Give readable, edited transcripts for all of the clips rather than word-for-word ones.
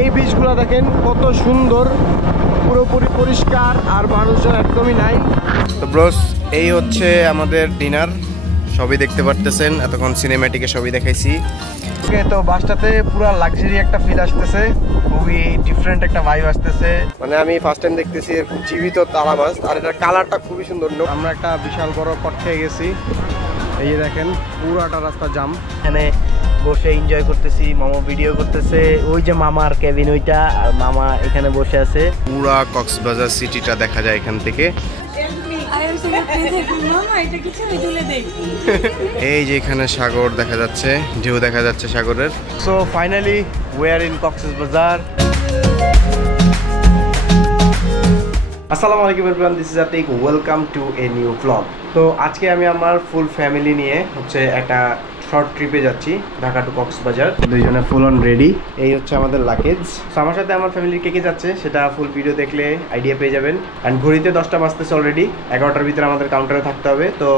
এই বীজগুলো দেখেন কত সুন্দর, পুরোপুরি পরিষ্কার আর মানুষজন একদমই নাই। তো ব্রোস, এই হচ্ছে আমাদের ডিনার, সবই দেখতে পারতেছেন, এতক্ষণ সিনেম্যাটিকে সবই দেখাইছি। তো বাসটাতে পুরো লাক্সারি একটা ফিল আসতেছে, খুবই ডিফারেন্ট একটা ভাইব আসতেছে। মানে আমি ফার্স্ট টাইম দেখতেছি জীবিত তারা মাছ, আর এটার কালারটা খুবই সুন্দর। আমরা একটা বিশাল বড় পথ খেয়ে গেছি, এই যে দেখেন পুরাটা রাস্তা জাম। এখানে বসে এনজয় করতেছি, মামা ভিডিও করতেছে, ওই যে মামার কেবিন ওইটা, আর মামা এখানে বসে আছে। পুরা কক্সবাজার সিটিটা দেখা যায় এখান থেকে। এই যে এখানে সাগর দেখা যাচ্ছে, ঢেউ দেখা যাচ্ছে সাগরের। So finally we are in Cox's Bazar. আসসালামু আলাইকুম everyone, this is Atik, welcome to a new blog. তো আজকে আমি আমার ফুল ফ্যামিলি নিয়ে হচ্ছে একটা শর্ট ট্রিপে যাচ্ছি, ঢাকা টু কক্সবাজার। দুইজনে ফুল অন রেডি। এই হচ্ছে আমাদের লাগেজ। আমার সাথে আমার ফ্যামিলির কে কে যাচ্ছে সেটা ফুল ভিডিও দেখলে আইডিয়া পেয়ে যাবেন। অ্যান্ড ঘড়িতে 10টা বাজতেছে অলরেডি, 11টার ভিতরে আমাদের কাউন্টারে থাকতে হবে। তো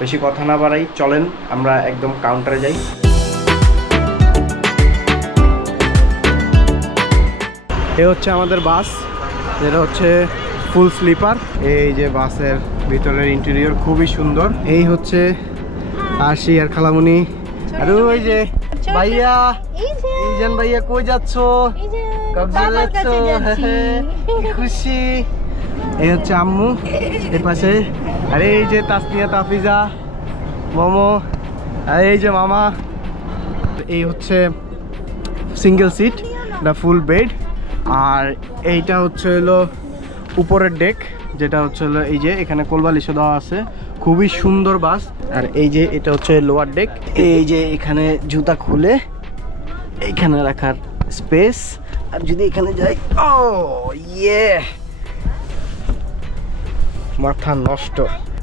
বেশি কথা না বাড়াই, চলেন আমরা একদম কাউন্টারে যাই। এ হচ্ছে আমাদের বাস, যেটা হচ্ছে ফুল স্লিপার। এই যে বাসের ভিতরের ইন্টেরিয়র খুবই সুন্দর। এই হচ্ছে আশি আর খালামুনি, আর ওই যে ভাইয়া, ইজান ভাইয়া কই যাচ্ছ? কক্সবাজার যাচ্ছ? খুশি। এই হচ্ছে আম্মু এর পাশে, আর এই যে তাসনিয়া, তাফিজা, মোমো, আর এই যে মামা। এই হচ্ছে সিঙ্গেল সিট, এটা ফুল বেড। আর এইটা হচ্ছে হলো উপরের ডেক, যেটা হচ্ছে হলো এই যে এখানে কোলবালিশও দেওয়া আছে, খুবই সুন্দর বাস। আর এই যে এটা হচ্ছে লোয়ার ডেক, এই যে এখানে জুতা খুলে এইখানে রাখার স্পেস। আর যদি এখানে যাই, ও ইয়ে, মাথা নষ্ট।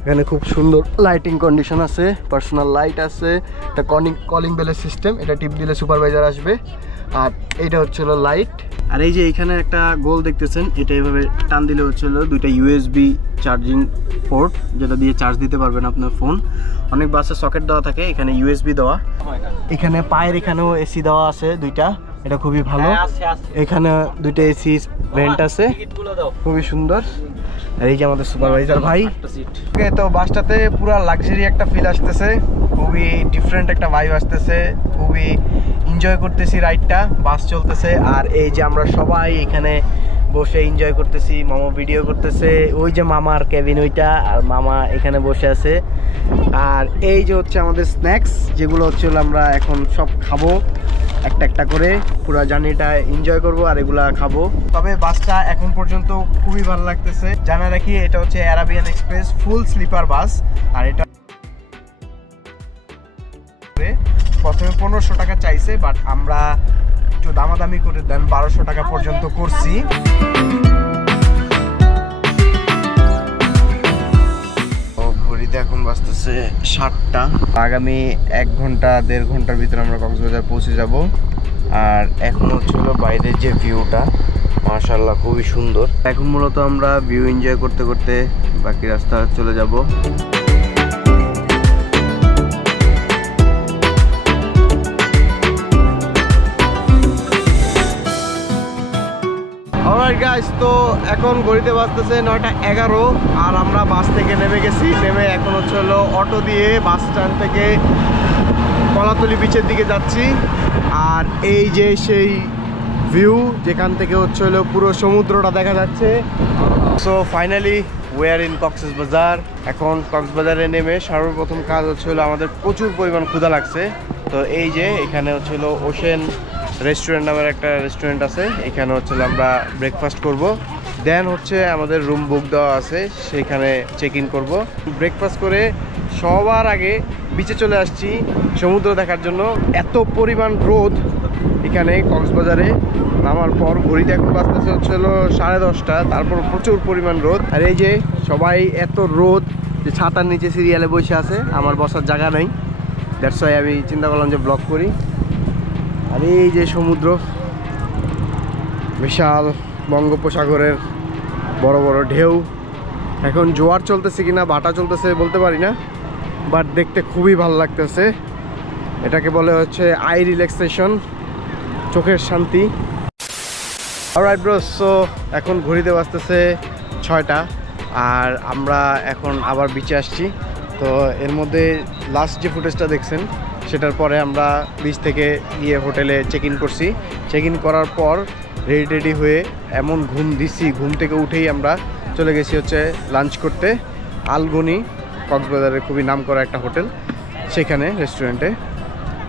এখানে খুব সুন্দর লাইটিং কন্ডিশন আছে, পার্সোনাল লাইট আছে, এটা কলিং বেলের সিস্টেম, এটা টিপ দিলে সুপারভাইজার আসবে। আর এইটা হচ্ছে হলো লাইট। আর এই যে এখানে একটা গোল দেখতেছেন, এটা এইভাবে টান দিলে হচ্ছে হলো দুইটা ইউএসবি চার্জিং পোর্ট, যেটা দিয়ে চার্জ দিতে পারবেন আপনার ফোন। অনেক বাসে সকেট দেওয়া থাকে, এখানে ইউএসবি দেওয়া। এখানে পায়ের এখানেও এসি দেওয়া আছে দুইটা, এটা খুবই ভালো। এখানে দুইটা এসি ভেন্ট আছে, খুবই সুন্দর। আর এই যে আমাদের সুপারভাইজার ভাই। তো বাসটাতে পুরো লাক্সারি একটা ফিল আসতেছে, খুবই ডিফারেন্ট একটা ভাইব আসতেছে, খুবই এনজয় করতেছি রাইডটা, বাস চলতেছে। আর এই যে আমরা সবাই এখানে বসে এনজয় করতেছি, মামা ভিডিও করতেছে, ওই যে মামার কেবিন ওইটা, আর মামা এখানে বসে আছে। আর এই যে হচ্ছে আমাদের স্ন্যাক্স, যেগুলো হচ্ছে আমরা এখন সব খাবো একটা একটা করে, পুরো জার্নিটা এনজয় করব আর এগুলা খাবো। তবে বাসটা এখন পর্যন্ত খুবই ভালো লাগতেছে। জানা রাখি, এটা হচ্ছে আরাবিয়ান এক্সপ্রেস ফুল স্লিপার বাস। আর এটা প্রথমে 1500 টাকা চাইছে, বাট আমরা একটু দামাদামি করে দেন 1200 টাকা পর্যন্ত করছি। ঘড়িতে এখন বাজতেছে 7টা। আগামী 1 ঘন্টা 1.5 ঘন্টার ভিতরে আমরা কক্সবাজার পৌঁছে যাব। আর এখন হচ্ছিল বাইরের যে ভিউটা, মাশাআল্লাহ খুবই সুন্দর। এখন মূলত আমরা ভিউ এনজয় করতে করতে বাকি রাস্তা চলে যাব। অলরাইট গাইস, তো এখন ঘড়িতে বাজতেছে 9:11, আর আমরা বাস থেকে নেমে গেছি। নেমে এখন হচ্ছে হলো অটো দিয়ে বাস স্ট্যান্ড থেকে কলাতলি বিচের দিকে যাচ্ছি। আর এই যে সেই ভিউ, যেখান থেকে হচ্ছে হলো পুরো সমুদ্রটা দেখা যাচ্ছে। So finally we are in Cox's Bazar. এখন কক্সবাজারে নেমে সর্বপ্রথম কাজ হচ্ছে হলো আমাদের প্রচুর পরিমাণ ক্ষুধা লাগছে। তো এই যে এখানে হচ্ছে হলো ওশেন রেস্টুরেন্ট নামের একটা রেস্টুরেন্ট আছে, এখানে হচ্ছে আমরা ব্রেকফাস্ট করব। দেন হচ্ছে আমাদের রুম বুক দেওয়া আছে, সেখানে চেক ইন করবো। ব্রেকফাস্ট করে সবার আগে বিচে চলে আসছি সমুদ্র দেখার জন্য। এত পরিমাণ রোদ এখানে কক্সবাজারে নামার পর, ঘড়িতে এখন বাজতেছে হচ্ছে হলো 10:30, তারপর প্রচুর পরিমাণ রোদ। আর এই যে সবাই এত রোদ যে ছাতার নিচে সিরিয়ালে বসে আছে, আমার বসার জায়গা নেই, দ্যাটস ওয়াই আমি চিন্তা করলাম যে ব্লগ করি। আর এই যে সমুদ্র, বিশাল বঙ্গোপসাগরের বড় বড় ঢেউ। এখন জোয়ার চলতেছে কিনা ভাটা চলতেছে বলতে পারি না, বাট দেখতে খুবই ভালো লাগতেছে। এটাকে বলে হচ্ছে আই রিল্যাক্সেশন, চোখের শান্তি। অলরাইট ব্রো, সো এখন ঘড়িতে বাজতেছে 6টা আর আমরা এখন আবার বিচে আসছি। তো এর মধ্যে লাস্ট যে ফুটেজটা দেখছেন সেটার পরে আমরা বিচ থেকে গিয়ে হোটেলে চেক ইন করছি। চেক ইন করার পর রেডি হয়ে এমন ঘুম দিছি, ঘুম থেকে উঠেই আমরা চলে গেছি হচ্ছে লাঞ্চ করতে আলগনি, কক্সবাজারের খুবই নামকরা একটা হোটেল, সেখানে রেস্টুরেন্টে।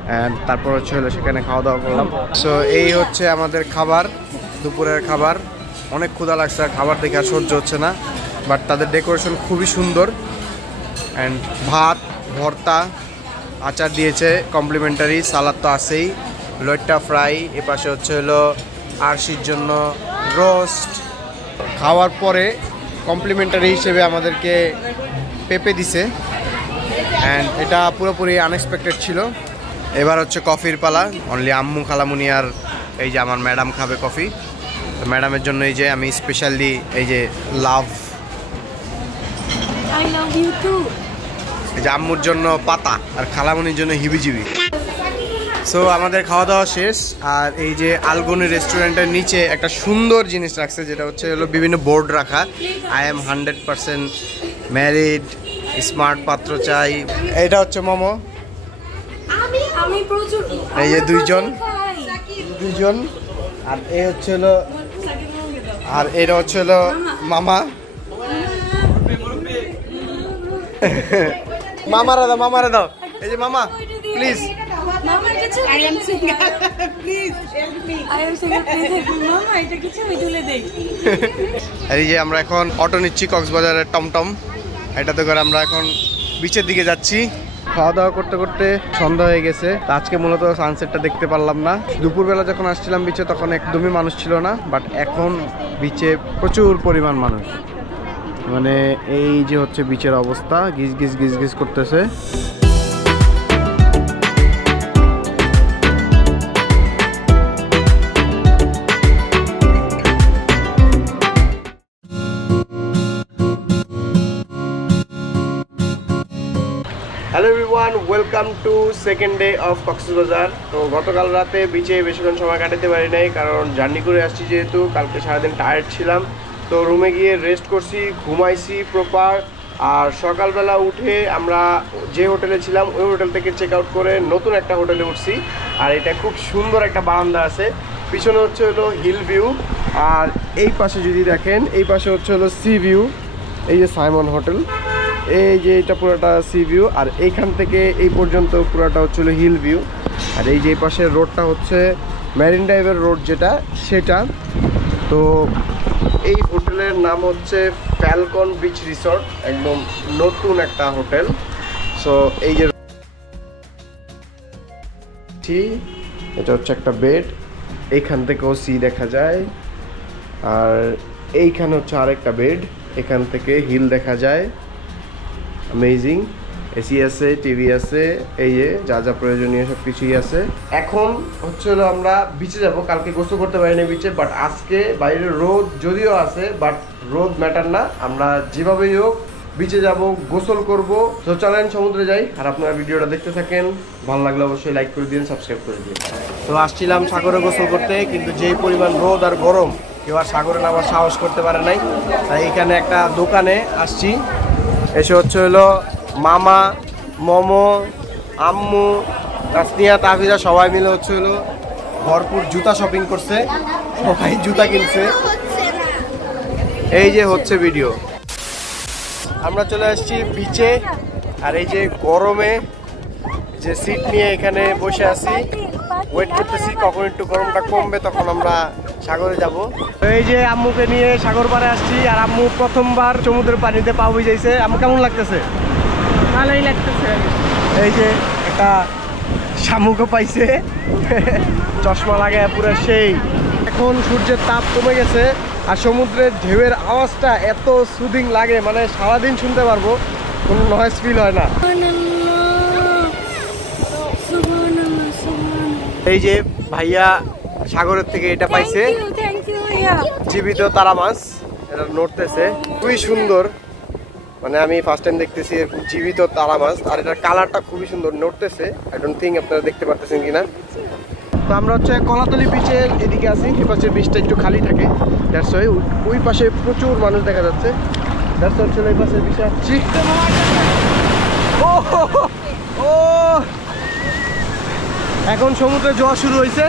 অ্যান্ড তারপর হচ্ছে হলো সেখানে খাওয়া দাওয়া করলাম। সো এই হচ্ছে আমাদের খাবার, দুপুরের খাবার। অনেক ক্ষুধা লাগছে, খাবার দেখে আর সহ্য হচ্ছে না, বাট তাদের ডেকোরেশন খুবই সুন্দর। অ্যান্ড ভাত, ভর্তা, আচার দিয়েছে কমপ্লিমেন্টারি, সালাদ তো আছেই, লইট্টা ফ্রাই, এপাশে হচ্ছে হলো আরশির জন্য রোস্ট। খাওয়ার পরে কমপ্লিমেন্টারি হিসেবে আমাদেরকে পেঁপে দিছে, অ্যান্ড এটা পুরোপুরি আনএক্সপেক্টেড ছিল। এবার হচ্ছে কফির পালা। অনলি আম্মু, খালামুনি আর এই যে আমার ম্যাডাম খাবে কফি। তো ম্যাডামের জন্য এই যে আমি স্পেশালি এই যে লাভ, I love you too. এই যে আম্মুর জন্য পাতা আর খালামুনির জন্য হিবিজিবি। সো আমাদের খাওয়া দাওয়া শেষ। আর এই যে আলগনি রেস্টুরেন্টের নিচে একটা সুন্দর জিনিস রাখছে, যেটা হচ্ছে হলো বিভিন্ন বোর্ড রাখা, আই এম 100% ম্যারিড, স্মার্ট পাত্র চাই। এটা হচ্ছে মোমো, আমি প্রচুর এই যে দুইজন, আর এই হচ্ছে হলো, আর এটা হচ্ছে হলো মামা। মামারা দাও, এই যে মামা প্লিজ। মামা এটা ছবি, I am single please help me, I am single please help me মামা এটা কি ছবি তুলে দেই। আর এই যে আমরা এখন অটো নিচ্ছি কক্সবাজারের টমটম, এটাতে করে আমরা এখন বিচের দিকে যাচ্ছি। খাওয়া দাওয়া করতে করতে সন্ধ্যা হয়ে গেছে। আজকে মূলত সানসেটটা দেখতে পারলাম না। দুপুরবেলা যখন আসছিলাম বিচে তখন একদমই মানুষ ছিল না, বাট এখন বিচে প্রচুর পরিমাণ মানুষ। মানে এই যে হচ্ছে বিচের অবস্থা, গিজ গিজ গিজ গিজ করতেছে। Hello everyone, welcome to second day of Cox's Bazar. তো গতকাল রাতে বিচে বেশিক্ষণ সময় কাটাতে পারি নাই, কারণ জার্নি করে আসছি যেহেতু। কালকে সারাদিন টায়ার্ড ছিলাম, তো রুমে গিয়ে রেস্ট করছি, ঘুমাইছি প্রপার। আর সকালবেলা উঠে আমরা যে হোটেলে ছিলাম ওই হোটেল থেকে চেক আউট করে নতুন একটা হোটেলে উঠছি। আর এটা খুব সুন্দর একটা বারান্দা আছে, পিছনে হচ্ছে হলো হিল ভিউ, আর এই পাশে যদি দেখেন এই পাশে হচ্ছে হলো সি ভিউ। এই যে সাইমন হোটেল, এই যে এটা পুরোটা সি ভিউ, আর এইখান থেকে এই পর্যন্ত পুরোটা হচ্ছে হলো হিল ভিউ। আর এই যে পাশের রোডটা হচ্ছে মেরিন ড্রাইভের রোড, যেটা সেটা। তো এই হোটেলের নাম হচ্ছে ফ্যালকন বিচ রিসর্ট, একদম নতুন একটা হোটেল। সো এই যে এটা হচ্ছে একটা বেড, এইখান থেকেও সি দেখা যায়। আর এইখানে হচ্ছে আরেকটা বেড, এখান থেকে হিল দেখা যায়। অ্যামেজিং, এসি আছে, টিভি আছে, এই যে যা যা প্রয়োজনীয় সব কিছুই আছে। এখন হচ্ছে হলো আমরা বিচে যাব। কালকে গোসল করতে পারিনি বিচে, বাট আজকে বাইরে রোদ যদিও আছে, বাট রোদ ম্যাটার না, আমরা যেভাবেই হোক বিচে যাব, গোসল করব। তো চলেন সমুদ্রে যাই, আর আপনারা ভিডিওটা দেখতে থাকেন। ভালো লাগলে অবশ্যই লাইক করে দিন, সাবস্ক্রাইব করে দিন। তো আসছিলাম সাগরে গোসল করতে, কিন্তু যেই পরিমাণ রোদ আর গরম, কেউ আর সাগরে নামার সাহস করতে পারে নাই। তাই এখানে একটা দোকানে আসছি, এসে হচ্ছে হলো মামা, মোমো, আম্মু, তাসনিয়া, তাফিজা সবাই মিলে হচ্ছে হলো ভরপুর জুতা শপিং করছে, সবাই জুতা কিনছে। এই যে হচ্ছে ভিডিও, আমরা চলে আসছি বিচে। আর এই যে গরমে যে সিট নিয়ে এখানে বসে আছি, ওয়েট করতেছি কখন একটু গরমটা কমবে, তখন আমরা সাগরে যাব। এই যে আম্মুকে নিয়ে সাগর পাড়ে আসছি, আর আম্মু প্রথমবার সমুদ্রের পানিতে পা ভিজাইছে। আম্মু কেমন লাগতেছে? ভালোই লাগতেছে। এই যে একটা শামুকও পাইছে, চশমা লাগায় পুরো সেই। এখন সূর্যের তাপ কমে গেছে, আর সমুদ্রের ঢেউয়ের আওয়াজটা এত সুদিং লাগে, মানে সারাদিন শুনতে পারবো, কোনো নয়েজ ফিল হয় না। এই যে ভাইয়া সাগরের থেকে এটা পাইছে, জীবিত তারা মাছ, এটা নড়তেছে, খুবই সুন্দর। মানে আমি ফার্স্ট টাইম দেখতেছি এরকম জীবিত তারা মাছ, আর এটার কালারটা খুবই সুন্দর নড়তেছে। আই ডোন্ট থিঙ্ক আপনারা দেখতে পারতেছেন কিনা। তো আমরা হচ্ছে কলাতলি বিচের এদিকে আছি, এই পাশে বিচটা একটু খালি থাকে, দ্যাটস ওয়াই ওই পাশে প্রচুর মানুষ দেখা যাচ্ছে, দ্যাটস হচ্ছে এই পাশে বিচে আসছি। ও ও এখন সমুদ্রে জোয়ার শুরু হয়েছে,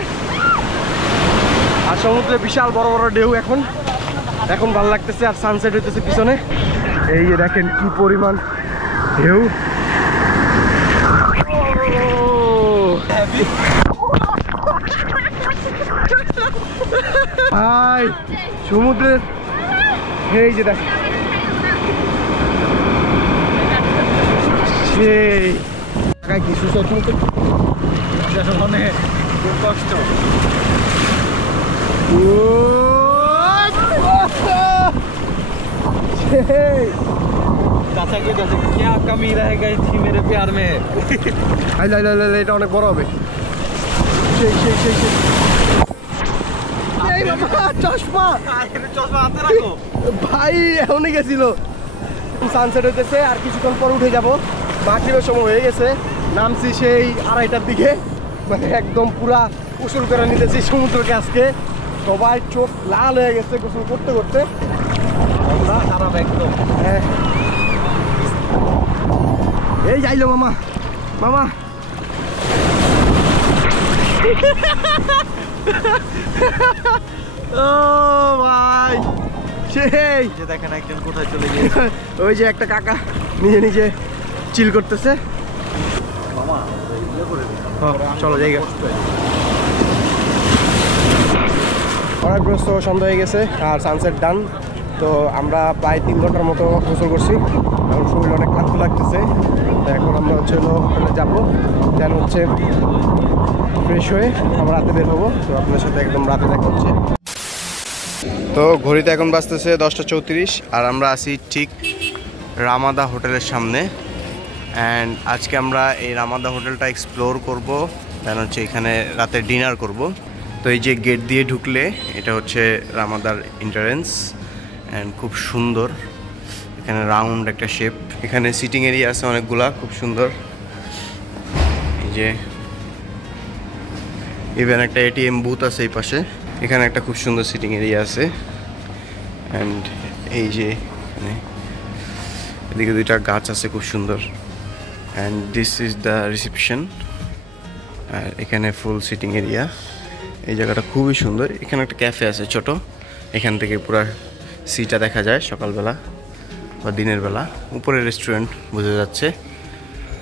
আর সমুদ্রে বিশাল বড় বড় ঢেউ। এখন ভালো লাগতেছে, আর সানসেট হইতেছে পিছনে। এই যে দেখেন কি পরিমাণ ঢেউ। ভাই সমুদ্রের এই যে দেখেন সেই কি সুন্দর সমুদ্র, খুব কষ্ট। क्या कमी रह गई थी मेरे प्यार में। এটা অনেক বড় হবে। চশমা ভাই এখনই গেছিল। সানসেট হইতেছে, আর কিছুক্ষণ পর উঠে যাব। মাগরিবের সময় হয়ে গেছে, নামছি সেই 2:30টার দিকে, মানে একদম পুরা গোসল করে নিতেছি সমুদ্রকে আজকে। সবাই চোখ লাল হয়ে গেছে গোসল করতে করতে। খারাপ একদম। হ্যাঁ এই যাইলো মামা মামা। ও ভাই সেই যে দেখেন একজন কোথায় চলে গিয়েছে। ওই যে একটা কাকা নিজে নিজে চিল করতেছে। মামা চলো জায়গা অনেক গ্রস্ত সন্ধ্যা হয়ে গেছে, আর সানসেট ডান। তো আমরা প্রায় 3 ঘন্টার মতো গোসল করছি, এখন শরীর অনেক ক্লান্ত লাগতেছে। তো এখন আমরা হচ্ছে হোটেলে যাবো, দেন হচ্ছে ফ্রেশ হয়ে আমরা রাতে বের হবো। তো আপনার সাথে একদম রাতে দেখা হচ্ছে। তো ঘড়িতে এখন বাজতেছে 10:34, আর আমরা আছি ঠিক রামাদা হোটেলের সামনে। অ্যান্ড আজকে আমরা এই রামাদা হোটেলটা এক্সপ্লোর করব, দেন হচ্ছে এখানে রাতে ডিনার করব। তো এই যে গেট দিয়ে ঢুকলে এটা হচ্ছে রামাদার এন্ট্রান্স, অ্যান্ড খুব সুন্দর। এখানে রাউন্ড একটা শেপ, এখানে সিটিং এরিয়া আছে অনেকগুলা, খুব সুন্দর। এই যে ইভেন একটা এটিএম বুথ আছে এই পাশে, এখানে একটা খুব সুন্দর সিটিং এরিয়া আছে। অ্যান্ড এই যে এখানে এদিকে 2টা গাছ আছে খুব সুন্দর। And this is the reception, আর এখানে ফুল সিটিং এরিয়া। এই জায়গাটা খুবই সুন্দর। এখানে একটা ক্যাফে আছে ছোট, এখান থেকে পুরো সিটা দেখা যায় সকালবেলা বা দিনের বেলা। উপরে রেস্টুরেন্ট বোঝা যাচ্ছে,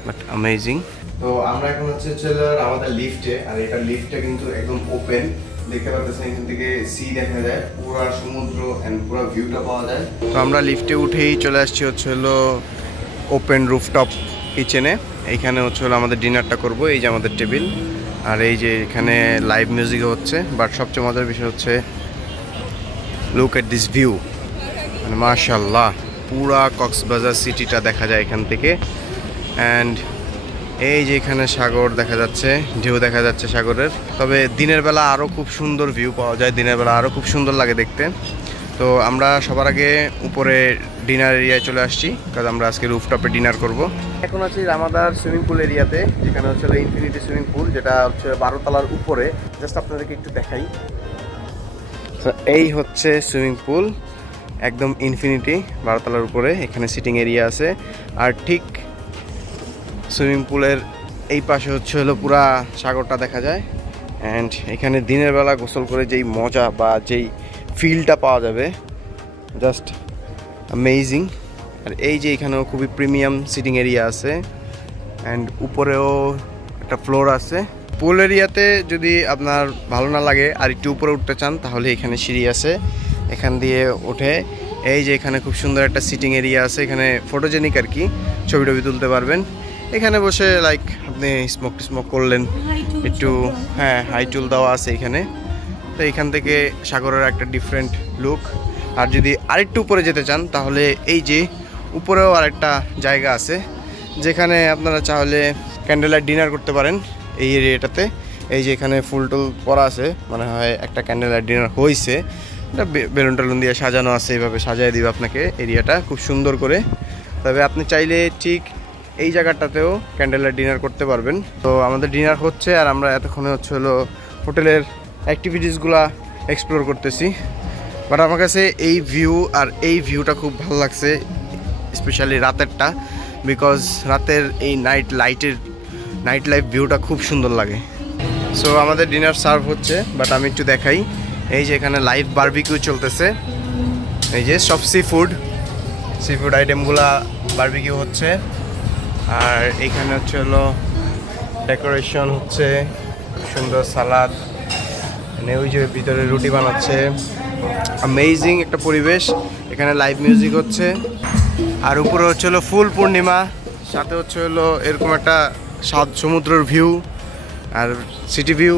বাট অ্যামেজিং। তো আমরা এখন হচ্ছে চলে আমাদের লিফটে, আর এটা লিফটটা কিন্তু একদম ওপেন, দেখতে পাচ্ছেন এখান থেকে সি দেখা যায়, পুরো সমুদ্র এন্ড পুরো ভিউটা পাওয়া যায়। তো আমরা লিফটে উঠেই চলে আসছি হচ্ছে ওপেন রুফটপ কিচেনে। এইখানে হচ্ছে আমাদের ডিনারটা করব। এই যে আমাদের টেবিল, আর এই যে এখানে লাইভ মিউজিকও হচ্ছে। বাট সবচেয়ে মজার বিষয় হচ্ছে লুক এট দিস ভিউ, মানে মাশাআল্লাহ পুরা কক্সবাজার সিটিটা দেখা যায় এখান থেকে। অ্যান্ড এই যে এখানে সাগর দেখা যাচ্ছে, ঢেউ দেখা যাচ্ছে সাগরের। তবে দিনের বেলা আরও খুব সুন্দর ভিউ পাওয়া যায়, দিনের বেলা আরও খুব সুন্দর লাগে দেখতে। তো আমরা সবার আগে উপরে ডিনার এরিয়ায় চলে আসছি, কারণ আমরা আজকে রুফটপে ডিনার করব। এখন আছি রামাদার সুইমিং পুল এরিয়াতে, যেখানে হচ্ছে ইনফিনিটি সুইমিং পুল, যেটা হচ্ছে 12 তলার উপরে। জাস্ট আপনাদেরকে একটু দেখাই। এই হচ্ছে সুইমিং পুল, একদম ইনফিনিটি 12 তলার উপরে। এখানে সিটিং এরিয়া আছে, আর ঠিক সুইমিং পুলের এই পাশে হচ্ছে পুরা সাগরটা দেখা যায়। অ্যান্ড এখানে দিনের বেলা গোসল করে যেই মজা বা যেই ফিলটা পাওয়া যাবে, জাস্ট অ্যামেজিং। আর এই যে এখানেও খুবই প্রিমিয়াম সিটিং এরিয়া আছে, অ্যান্ড উপরেও একটা ফ্লোর আছে। পুল এরিয়াতে যদি আপনার ভালো না লাগে আর একটু উপরে উঠতে চান, তাহলে এখানে সিঁড়ি আছে, এখান দিয়ে উঠে এই যে এখানে খুব সুন্দর একটা সিটিং এরিয়া আছে। এখানে ফটোজেনিক আর কি, ছবি টবি তুলতে পারবেন। এখানে বসে লাইক আপনি স্মোক করলেন একটু, হ্যাঁ হাই টুল দেওয়া আছে এখানে। তো এখান থেকে সাগরের একটা ডিফারেন্ট লুক। আর যদি আরেকটু উপরে যেতে চান, তাহলে এই যে উপরেও আরেকটা জায়গা আছে, যেখানে আপনারা চাইলে ক্যান্ডেল লাইট ডিনার করতে পারেন এই এরিয়াটাতে। এই যে এখানে ফুল টুল পরা আছে, মনে হয় একটা ক্যান্ডেল লাইট ডিনার হয়েছে। এটা বেলুন টেলুন দিয়ে সাজানো আছে, এইভাবে সাজিয়ে দিবে আপনাকে এরিয়াটা খুব সুন্দর করে। তবে আপনি চাইলে ঠিক এই জায়গাটাতেও ক্যান্ডেল লাইট ডিনার করতে পারবেন। তো আমাদের ডিনার হচ্ছে আর আমরা এতক্ষণে হচ্ছে হলো হোটেলের অ্যাক্টিভিটিসগুলা এক্সপ্লোর করতেছি। বাট আমার কাছে এই ভিউ আর এই ভিউটা খুব ভালো লাগছে, স্পেশালি রাতেরটা, বিকজ রাতের এই নাইট লাইফ ভিউটা খুব সুন্দর লাগে। সো আমাদের ডিনার সার্ভ হচ্ছে, বাট আমি একটু দেখাই। এই যে এখানে লাইভ বারবিকিউ চলতেছে, এই যে সব সি ফুড আইটেমগুলা বারবিকিউ হচ্ছে। আর এইখানে হচ্ছে হলো ডেকোরেশন হচ্ছে, সুন্দর সালাদ, ওই যে ভিতরে রুটি বানাচ্ছে। অ্যামেজিং একটা পরিবেশ, এখানে লাইভ মিউজিক হচ্ছে। আর উপরে হচ্ছে হলো ফুল পূর্ণিমা, সাথে হচ্ছে হলো এরকম একটা সমুদ্রের ভিউ আর সিটি ভিউ।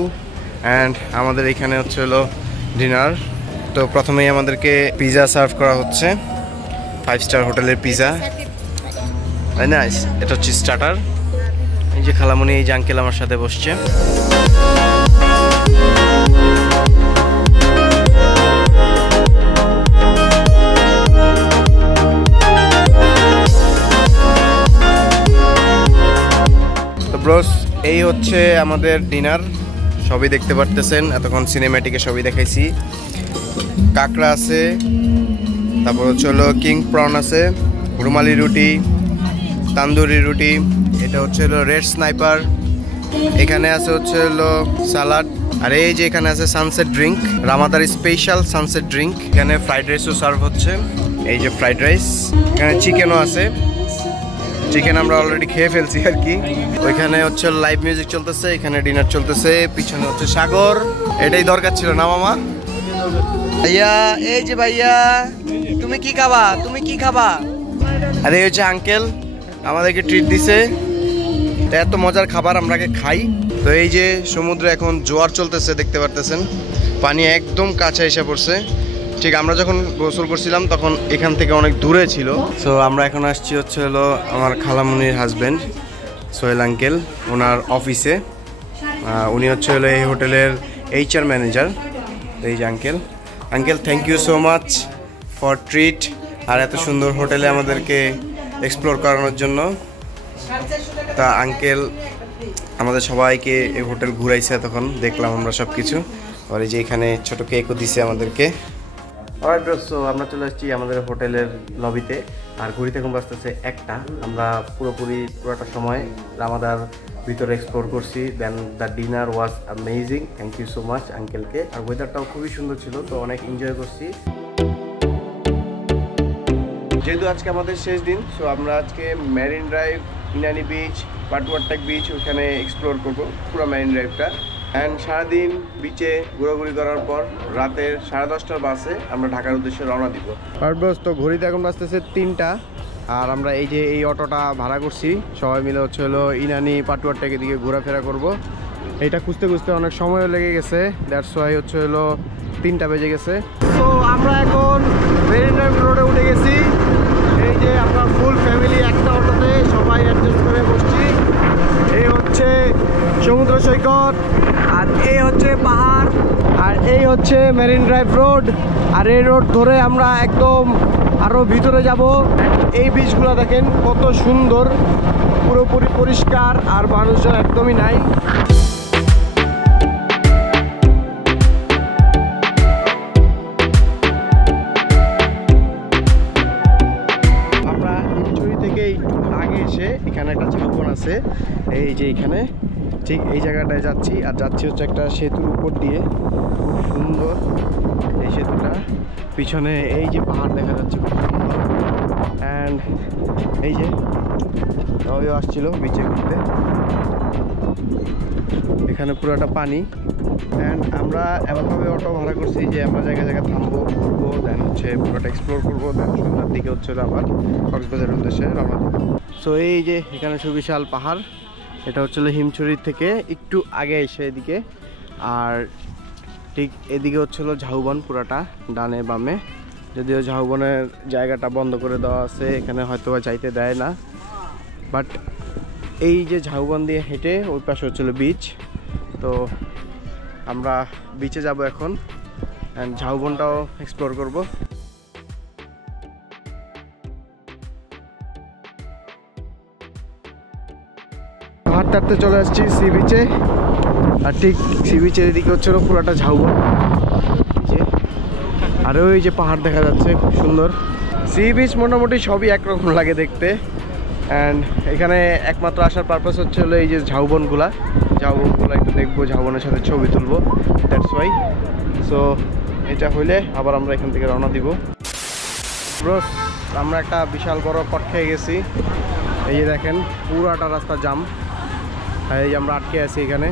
অ্যান্ড আমাদের এখানে হচ্ছে হলো ডিনার। তো প্রথমেই আমাদেরকে পিৎজা সার্ভ করা হচ্ছে, 5 স্টার হোটেলের পিৎজা, তাই না? এটা হচ্ছে স্টার্টার। এই যে খালামণি, এই যে আঙ্কেল আমার সাথে বসছে। তো ব্রোস, এই হচ্ছে আমাদের ডিনার, সবই দেখতে পারতেছেন। এতক্ষণ সিনেম্যাটিকে সবই দেখাইছি। কাঁকড়া আছে, তারপর হচ্ছে হলো কিং প্রন আছে, রুমালি রুটি, তান্দুরি রুটি, এটা হচ্ছে হলো রেড স্নাইপার, এখানে আছে হচ্ছে হলো সালাড। আর এই যে এখানে আছে সানসেট ড্রিঙ্ক, রামাদার স্পেশাল সানসেট ড্রিঙ্ক। এখানে ফ্রাইড রাইসও সার্ভ হচ্ছে, এই যে ফ্রাইড রাইস। এখানে চিকেনও আছে, চিকেন আমরা অলরেডি খেয়ে ফেলছি আর কি। ওইখানে হচ্ছে লাইভ মিউজিক চলতেছে, এখানে ডিনার চলতেছে, পিছনে হচ্ছে সাগর। এটাই দরকার ছিল না মামা? ভাইয়া, এই যে ভাইয়া, তুমি কি খাবা? আর এই হচ্ছে আঙ্কেল, আমাদেরকে ট্রিট দিছে। এত মজার খাবার আমরা খাই। তো এই যে সমুদ্রে এখন জোয়ার চলতেছে, দেখতে পারতেছেন, পানি একদম কাছে এসে পড়ছে। ঠিক আমরা যখন গোসল করছিলাম তখন এখান থেকে অনেক দূরে ছিল। সো আমরা এখন আসছি হচ্ছে হলো আমার খালামুনির হাজব্যান্ড সোহেল আঙ্কেল, ওনার অফিসে। উনি হচ্ছে হলো এই হোটেলের HR ম্যানেজার। এই যে uncle, thank you so much for treat, আর এত সুন্দর হোটেলে আমাদেরকে এক্সপ্লোর করানোর জন্য। তা আঙ্কেল আমাদের সবাইকে এই হোটেল ঘুরাইছে, তখন দেখলাম আমরা সব কিছু। আর এই যে এখানে ছোটো কেকও দিছে আমাদেরকে। অলরাইট ব্রো, সো আমরা চলে আসছি আমাদের হোটেলের লবিতে, আর ঘুরিতে এখন বাজতেছে 1টা। আমরা পুরোটা সময় রামাদার ভিতরে এক্সপ্লোর করছি। Then the dinner was amazing, thank you so much আঙ্কেলকে। আর ওয়েদারটাও খুবই সুন্দর ছিল, তো অনেক এনজয় করছি। যেহেতু আজকে আমাদের শেষ দিন, সো আমরা আজকে marine drive, Inani beach, Patuartek beach ওইখানে এক্সপ্লোর করবো পুরো মেরিন ড্রাইভটা। অ্যান্ড সারাদিন বিচে ঘোরাঘুরি করার পর রাতের 10:30টার বাসে আমরা ঢাকার উদ্দেশ্যে রওনা দিব। তো ঘড়িতে এখন বাজতেছে 3টা, আর আমরা এই যে এই অটোটা ভাড়া করছি, সবাই মিলে হচ্ছে হলো ইনানি পাটুয়ারটেক এদিকে ঘোরাফেরা করব। এইটা খুঁজতে অনেক সময়ও লেগে গেছে, দ্যাটস ওয়াই হচ্ছে হলো 3টা বেজে গেছে। তো আমরা এখন মেরিন ড্রাইভ রোডে উঠে গেছি। এই যে আমরা ফুল ফ্যামিলি একটা অটোতে সবাই অ্যাডজাস্ট করে বসছি। এই হচ্ছে সমুদ্র সৈকত, আর এই হচ্ছে পাহাড়, আর এই হচ্ছে মেরিন ড্রাইভ রোড। আর এই রোড ধরে আমরা একদম আরও ভিতরে যাব। এই বিচগুলো দেখেন কত সুন্দর, পুরোপুরি পরিষ্কার, আর মানুষজন একদমই নাই। আমরা হিমছড়ি থেকে একটু আগে এসে এখানে একটা ঝাউবন আছে, এই যে এখানে ঠিক এই জায়গাটায় যাচ্ছি। আর যাচ্ছি হচ্ছে একটা সেতুর উপর দিয়ে, খুব সুন্দর এই সেতুটা। পিছনে এই যে পাহাড় দেখা যাচ্ছে খুব সুন্দর। অ্যান্ড এই যে ওইও আসছিল বিচে ঘুরতে, এখানে পুরোটা পানি। অ্যান্ড আমরা এমনভাবে অটো ভাড়া করছি যে আমরা জায়গায় থামবো, ঘুরবো, দেন হচ্ছে পুরোটা এক্সপ্লোর করবো, দেন সন্ধ্যার দিকে হচ্ছে আবার কক্সবাজারের উদ্দেশ্যে রওনা দেবো। সো এই যে এখানে সুবিশাল পাহাড়, এটা হচ্ছিল হিমছড়ির থেকে একটু আগে এসে এদিকে। আর ঠিক এদিকে হচ্ছিল ঝাউবন, পুরাটা ডানে বামে। যদিও ঝাউবনের জায়গাটা বন্ধ করে দেওয়া আছে, এখানে হয়তো যাইতে দেয় না। বাট এই যে ঝাউবন দিয়ে হেঁটে ওই পাশে হচ্ছিল বিচ। তো আমরা বিচে যাব এখন, অ্যান্ড ঝাউবনটাও এক্সপ্লোর করব। হাঁটতে হাঁটতে চলে আসছি সি বিচে। আর ঠিক সি বিচের এদিকে হচ্ছিল পুরোটা ঝাউবন, আর ওই যে পাহাড় দেখা যাচ্ছে খুব সুন্দর। সি বিচ মোটামুটি সবই একরকম লাগে দেখতে। অ্যান্ড এখানে একমাত্র আসার পারপাস হচ্ছে হলো এই যে ঝাউবনগুলো একটু দেখবো, ঝাউবনের সাথে ছবি তুলবো, দ্যাটস ওয়াই। সো এটা হইলে আবার আমরা এখান থেকে রওনা দিব। ব্রোস, আমরা একটা বিশাল বড় কট খেয়ে গেছি। এই যে দেখেন পুরাটা রাস্তা জাম, এই যে আমরা আটকে আছি এখানে।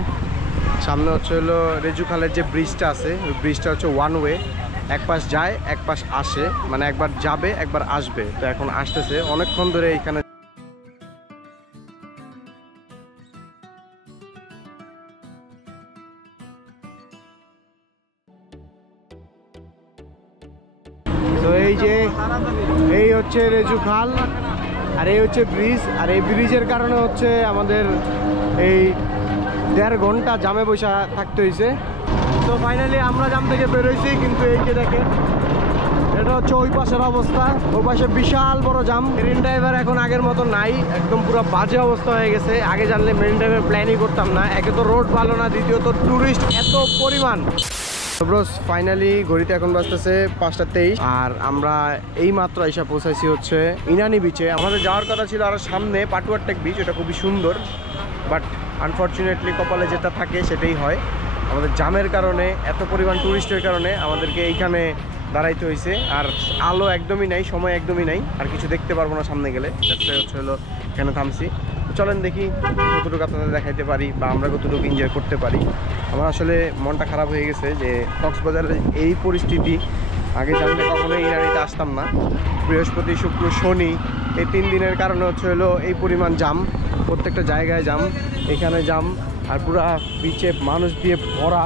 সামনে হচ্ছে হলো রেজু খালের যে ব্রিজটা আছে, ওই ব্রিজটা হচ্ছে ওয়ান ওয়ে, এক পাশ যায় এক পাশ আসে, মানে একবার যাবে একবার আসবে। তো এখন আসতেছে অনেকক্ষণ ধরে এখানে। তো এই যে এই হচ্ছে রেজু খাল, আর এই হচ্ছে ব্রিজ। আর এই ব্রিজের কারণে হচ্ছে আমাদের এই 1.5 ঘন্টা জামে বসে থাকতে হয়েছে। তো ফাইনালি আমরা জাম থেকে বেরোইছি, কিন্তু এই যে দেখেন এটা হচ্ছে ওই পাশের অবস্থা। ওই পাশে বিশাল বড় জাম। মেরিন ড্রাইভার এখন আগের মতো নাই, একদম পুরো বাজে অবস্থা হয়ে গেছে। আগে জানলে মেরিন ড্রাইভার প্ল্যানই করতাম না। একে তো রোড ভালো না, দ্বিতীয়ত ট্যুরিস্ট এত পরিমাণ। ব্রোস, ফাইনালি ঘড়িতে এখন বাজতেছে 5:23, আর আমরা এই মাত্র এসে পৌঁছাইছি হচ্ছে ইনানি বিচে। আমাদের যাওয়ার কথা ছিল আরো সামনে পাটুয়ারটেক বিচ, ওটা খুবই সুন্দর, বাট আনফর্চুনেটলি কপালে যেটা থাকে সেটাই হয়। আমাদের জামের কারণে, এত পরিমাণ ট্যুরিস্টের কারণে আমাদেরকে এইখানে দাঁড়াইতে হয়েছে। আর আলো একদমই নাই, সময় একদমই নাই, আর কিছু দেখতে পারবো না সামনে গেলে। সেটা হচ্ছে হলো এখানে থামছি। চলেন দেখি কতটুকু আপনাদের দেখাইতে পারি বা আমরা কতটুকু এনজয় করতে পারি। আমার আসলে মনটা খারাপ হয়ে গেছে যে কক্সবাজারের এই পরিস্থিতি। আগে জানলে কখনোই ইরানিতে আসতাম না। বৃহস্পতি, শুক্র, শনি এই 3 দিনের কারণে হচ্ছে হলো এই পরিমাণ জাম, প্রত্যেকটা জায়গায় জাম, এখানে জাম, আর পুরা বিচে মানুষ দিয়ে ভরা।